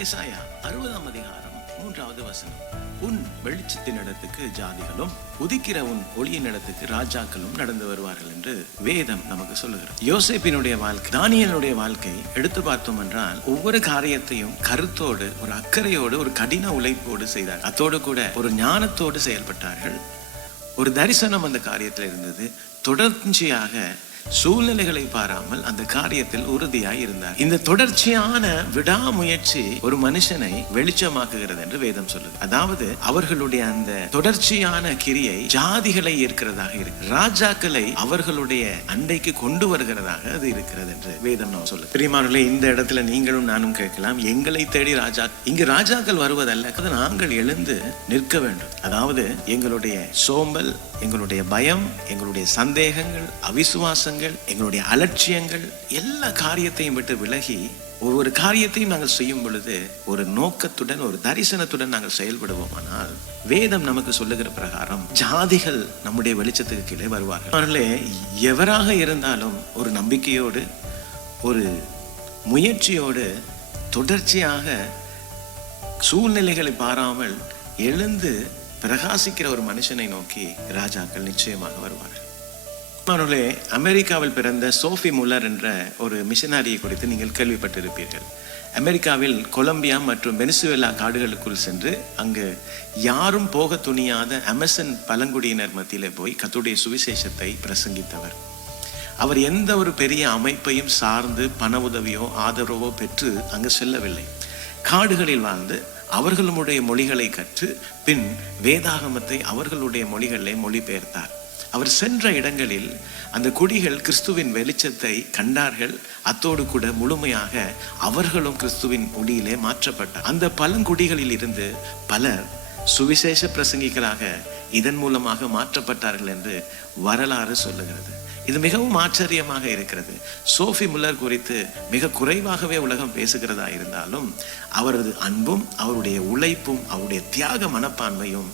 ஏசாயா 60ஆம் அதிகாரம் 3வது வசனம். உன் வெளிச்சத்தின் இடத்துக்கு ஜாதிகளும் உதிக்கிற உன் ஒளியின் இடத்துக்கு ராஜாக்களும் நடந்து வருவார்கள் என்று வேதம் நமக்கு சொல்லுகிறது. யோசேப்பினுடைய வாழ்க்கை, தானியேலுடைய வாழ்க்கை எடுத்து பார்த்தோம் என்றால் ஒவ்வொரு காரியத்தையும் கருத்தோடு, ஒரு அக்கறையோடு, ஒரு கடின உழைப்போடு செய்தார். அத்தோடு கூட ஒரு ஞானத்தோடு செயல்பட்டார்கள். ஒரு தரிசனம் அந்த காரியத்தில் இருந்தது. தொடர்ச்சியாக சூழ்நிலைகளை பாராமல் அந்த காரியத்தில் உறுதியாய் இருந்தார். இந்த தொடர்ச்சியான விடாமுயற்சி ஒரு மனுஷனை வெளிச்சமாக்குகிறது என்று வேதம் சொல்லுது. அதாவது அவர்களுடைய அந்த தொடர்ச்சியான கிரியை ஜாதிகளை ஏற்கிறதாக இருக்கு, ராஜாக்களை அவர்களுடைய அண்டைக்கு கொண்டு வருகிறதாக அது இருக்கிறது என்று வேதம் நாம் சொல்லுது. பிரியமானவர்களே, இந்த இடத்துல நீங்களும் நானும் கேட்கலாம், எங்களை தேடி ராஜா, இங்கு ராஜாக்கள் வருவதல்ல, நாங்கள் எழுந்து நிற்க வேண்டும். அதாவது எங்களுடைய சோம்பல், எங்களுடைய பயம், எங்களுடைய சந்தேகங்கள், அவிசுவாசங்கள், எங்களுடைய அலட்சியங்கள், எல்லா காரியத்தையும் விட்டு விலகி ஒவ்வொரு காரியத்தையும் நாங்கள் செய்யும் பொழுது ஒரு நோக்கத்துடன், ஒரு தரிசனத்துடன் நாங்கள் செயல்படுவோமானால் வேதம் நமக்கு சொல்லுகிற பிரகாரம் ஜாதிகள் நம்முடைய வெளிச்சத்துக்கு கீழே வருவார்கள். அவர்களே, எவராக இருந்தாலும் ஒரு நம்பிக்கையோடு, ஒரு முயற்சியோடு, தொடர்ச்சியாக சூழ்நிலைகளை பாராமல் எழுந்து பிரகாசிக்கிற ஒரு மனுஷனை நோக்கி ராஜாக்கள் நிச்சயமாக வருவார்கள். அமெரிக்காவில் பிறந்த சோஃபி முல்லர் என்ற ஒரு மிஷனரியை குறித்து நீங்கள் கேள்விப்பட்டிருப்பீர்கள். அமெரிக்காவில் கொலம்பியா மற்றும் வெனிசுவேலா காடுகளுக்குள் சென்று அங்கு யாரும் போக துணியாத அமேசான் பழங்குடியினர் மத்தியிலே போய் கர்த்தருடைய சுவிசேஷத்தை பிரசங்கித்தவர். அவர் எந்த ஒரு பெரிய அமைப்பையும் சார்ந்து பண உதவியோ ஆதரவோ பெற்று அங்கு செல்லவில்லை. காடுகளில் வாழ்ந்து அவர்களுடைய மொழிகளை கற்று பின் வேதாகமத்தை அவர்களுடைய மொழிகளிலே மொழிபெயர்த்தார். அவர் சென்ற இடங்களில் அந்த குடிகள் கிறிஸ்துவின் வெளிச்சத்தை கண்டார்கள். அத்தோடு கூட முழுமையாக அவர்களும் கிறிஸ்துவின் ஒளியிலே மாற்றப்பட்டார். அந்த பழங்குடிகளில் இருந்து பலர் சுவிசேஷ பிரசங்கிகளாக இதன் மூலமாக மாற்றப்பட்டார்கள் என்று வரலாறு சொல்லுகிறது. இது மிகவும் ஆச்சரியமாக இருக்கிறது. சோஃபி முல்லர் குறித்து மிக குறைவாகவே உலகம் பேசுகிறதா இருந்தாலும் அவரது அன்பும், அவருடைய உழைப்பும், அவருடைய தியாக மனப்பான்மையும்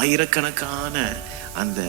ஆயிரக்கணக்கான அந்த